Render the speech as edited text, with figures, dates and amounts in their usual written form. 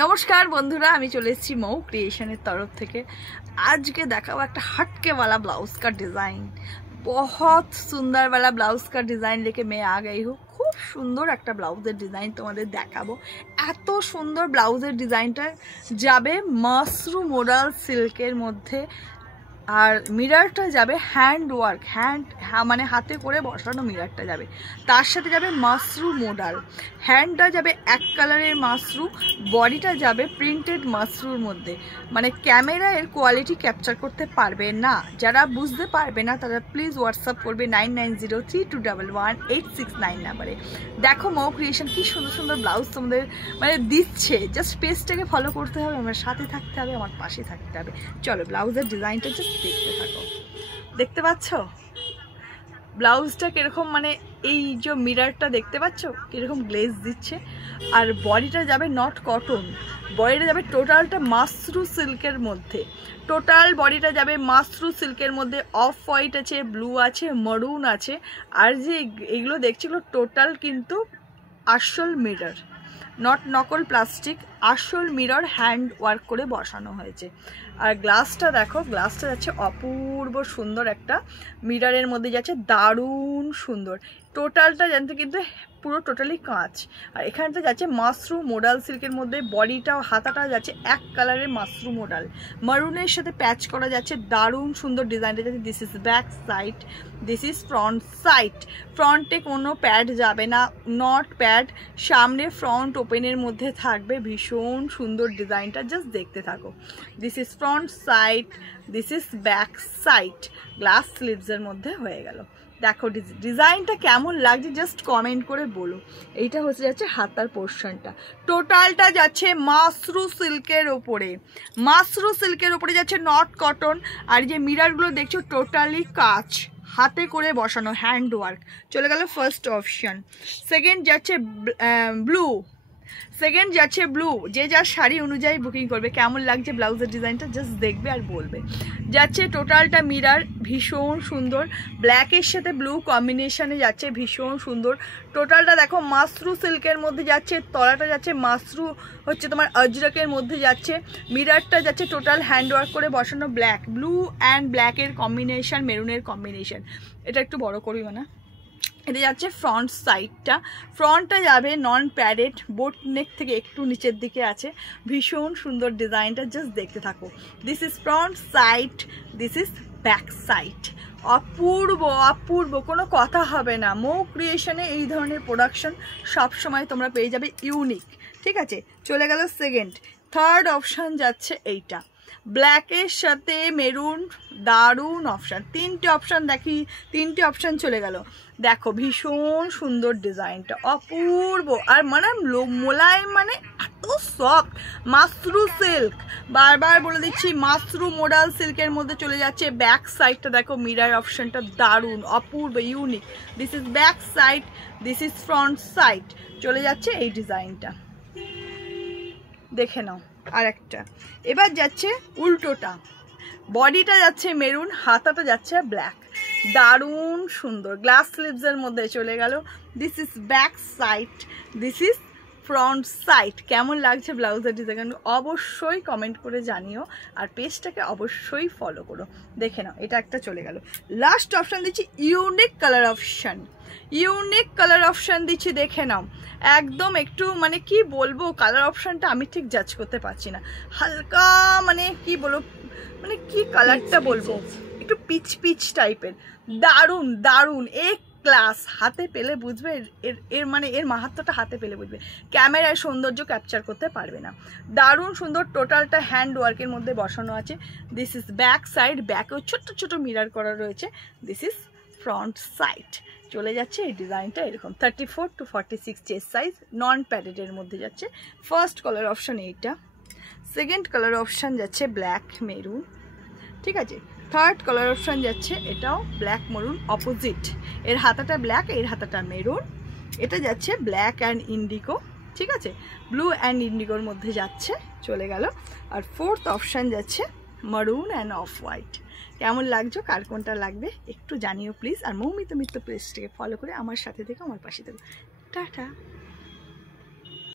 नमस्कार बंधुरा আমি চলে এসেছি মৌ ক্রিয়েশনের तरफ থেকে। आज के देखाबो एक हटके वाला ब्लाउज का डिज़ाइन, बहुत सुंदर वाला ब्लाउज का डिज़ाइन लेके मैं आ गई हूँ। खूब सुंदर एक ब्लाउजर डिज़ाइन तुम्हारे देखाबो। एत सुंदर ब्लाउजर डिज़ाइनटा जाबे माशरूम मॉडल सिल्केर मध्य और मिररटा जाबे हैंड वर्क माने हाथे करे बसानो मिररटा जाबे, तार साथे जाबे माशरूम मॉडल। हैंडटा जाबे एक कलरेर माशरूम, बडिटा जाबे प्रिंटेड माशरूम मध्य। माने कैमेरा एर क्वालिटी कैपचार करते पारबे ना, जारा बुझते पारबे ना तारा प्लिज व्हाट्सअप करबे 9903211869 नम्बरे। देखो मौ क्रिएशन की सुंदर सुंदर ब्लाउज तुम्हारे माने दिच्छे। जस्ट पेजटाके फलो करते हबे, आमार साथे थाकते हबे, आमार पाशे थाकते हबे। चलो ब्लाउजेर डिजाइनटा जस्ट देखते থাকো। দেখতে পাচ্ছো ব্লাউজটা কিরকম, মানে এই যে মিররটা দেখতে পাচ্ছো কিরকম গ্লেজ দিচ্ছে। আর বডিটা যাবে নট কটন, বডিটা যাবে টোটালটা মাশরু সিল্কের মধ্যে। টোটাল বডিটা যাবে মাশরু সিল্কের মধ্যে। অফ হোয়াইট আছে, ব্লু আছে, মারুন আছে। আর যে এগুলো দেখছিলো টোটাল কিন্তু আসল মিরর, নট নকল প্লাস্টিক, আসল মিরর হ্যান্ড ওয়ার্ক করে বসানো হয়েছে। আর গ্লাসটা দেখো, গ্লাসটা যাচ্ছে অপূর্ব সুন্দর একটা মিররের মধ্যে যাচ্ছে, দারুণ সুন্দর। টোটালটা জানতে কিন্তু পুরো টোটালি কাঁচ। আর এখানটা যাচ্ছে মাশরুম মডেল সিল্কের মধ্যে। বডিটাও হাতাটা যাচ্ছে এক কালারের মাশরুম মডেল, মারুনের সাথে প্যাচ করা যাচ্ছে, দারুণ সুন্দর ডিজাইনটা যাচ্ছে। This is back side, this is front side. ফ্রন্টে কোনো প্যাড যাবে না, নট প্যাড, সামনে ফ্রন্ট ওপেনের মধ্যে থাকবে। ভীষণ সুন্দর ডিজাইনটা, জাস্ট দেখতে থাকো। This is front side, this is back side. Glass স্লিভসের মধ্যে হয়ে গেল। দেখো ডিজাইনটা কেমন লাগছে জাস্ট কমেন্ট করে বলো। এইটা হচ্ছে যাচ্ছে হাতার পোর্শনটা, টোটালটা যাচ্ছে মাশরু সিল্কের ওপরে। মাশরু সিল্কের ওপরে যাচ্ছে, নট কটন। আর যে মিররগুলো দেখছো টোটালি কাঁচ, হাতে করে বসানো, হ্যান্ড ওয়ার্ক। চলে গেল ফার্স্ট অপশন। সেকেন্ড যাচ্ছে ব্লু, সেকেন্ড যাচ্ছে ব্লু। যে যার শাড়ি অনুযায়ী বুকিং করবে। কেমন লাগছে ব্লাউজের ডিজাইনটা জাস্ট দেখবে আর বলবে। যাচ্ছে টোটালটা মিরর, ভীষণ সুন্দর। ব্ল্যাকের সাথে ব্লু কম্বিনেশনে যাচ্ছে, ভীষণ সুন্দর। টোটালটা দেখো মাশরু সিল্কের মধ্যে যাচ্ছে, তলাটা যাচ্ছে মাশরু হচ্ছে তোমার অজরকের মধ্যে যাচ্ছে। মিররটা যাচ্ছে টোটাল হ্যান্ড ওয়ার্ক করে বসানো, ব্ল্যাক, ব্লু অ্যান্ড ব্ল্যাকের কম্বিনেশন, মেরুনের কম্বিনেশন। এটা একটু বড় করি না। এটা যাচ্ছে ফ্রন্ট সাইডটা, ফ্রন্টটা যাবে নন প্যাডেড, বোট নেক থেকে একটু নিচের দিকে আছে। ভীষণ সুন্দর ডিজাইনটা, জাস্ট দেখতে থাকো। This is front side, this is back side. অপূর্ব অপূর্ব, কোনো কথা হবে না। মৌ ক্রিয়েশনে এই ধরনের প্রোডাকশন সবসময় তোমরা পেয়ে যাবে ইউনিক। ঠিক আছে, চলে গেল সেকেন্ড। থার্ড অপশান যাচ্ছে এইটা, ব্ল্যাকের সাথে মেরুন, দারুণ অপশান। তিনটে অপশান দেখি, তিনটে অপশান চলে গেল। দেখো ভীষণ সুন্দর ডিজাইনটা, অপূর্ব। আর মানে মোলায়েম, মানে এত সফট। মাশরু সিল্ক, বারবার বলে দিচ্ছি, মাশরু মডেল সিল্কের মধ্যে চলে যাচ্ছে। ব্যাক সাইডটা দেখো, মিরর অপশানটা দারুণ, অপূর্ব, unique. This is back side, this is front side. চলে যাচ্ছে এই ডিজাইনটা, দেখে নাও। আর একটা এবার যাচ্ছে উল্টোটা, বডিটা যাচ্ছে মেরুন, হাতাটা যাচ্ছে ব্ল্যাক, দারুণ সুন্দর। গ্লাস স্লিভসের মধ্যে চলে গেল। This is back side, this is front side. কেমন লাগছে ব্লাউজের ডিজাইন অবশ্যই কমেন্ট করে জানিও। আর পেজটাকে অবশ্যই ফলো করো। দেখে নাও, এটা একটা চলে গেল। লাস্ট অপশান দিচ্ছি unique colour option, unique colour option দিচ্ছি, দেখে নাও। একদম একটু মানে কি বলবো, কালার অপশানটা আমি ঠিক জাজ করতে পারছি না। হালকা মানে কি বলবো, মানে কি কালারটা বলবো, একটু পিচ পিচ টাইপের, দারুণ দারুণ। এক ক্লাস, হাতে পেলে বুঝবে এর মানে এর মাহাত্ম্যটা হাতে পেলে বুঝবে। ক্যামেরায় সৌন্দর্য ক্যাপচার করতে পারবে না। দারুণ সুন্দর, টোটালটা হ্যান্ড ওয়ার্কের মধ্যে বসানো আছে। দিস ইজ ব্যাক সাইড, ব্যাকেও ছোট্ট ছোট মিরর করা রয়েছে। This is front side. চলে যাচ্ছে এই ডিজাইনটা এরকম, 34 to 46 চেস্ট সাইজ, নন প্যাডেডের মধ্যে যাচ্ছে। ফার্স্ট কালার অপশান এইটা, সেকেন্ড কালার অপশান যাচ্ছে ব্ল্যাক মেরুন। ঠিক আছে, থার্ড কালার অপশান যাচ্ছে এটাও ব্ল্যাক মেরুন, অপোজিট। এর হাতাটা ব্ল্যাক, এর হাতাটা মেরুন। এটা যাচ্ছে ব্ল্যাক অ্যান্ড ইন্ডিগো। ঠিক আছে, ব্লু অ্যান্ড ইন্ডিগোর মধ্যে যাচ্ছে, চলে গেল। আর ফোর্থ অপশান যাচ্ছে মারুন অ্যান্ড অফ হোয়াইট। কেমন লাগছো, কার কোনটা লাগবে একটু জানিও প্লিজ। আর মৌমিতা মিত্র পেজটাকে ফলো করে আমার সাথে থেকে আমার পাশে থাকো। টাটা।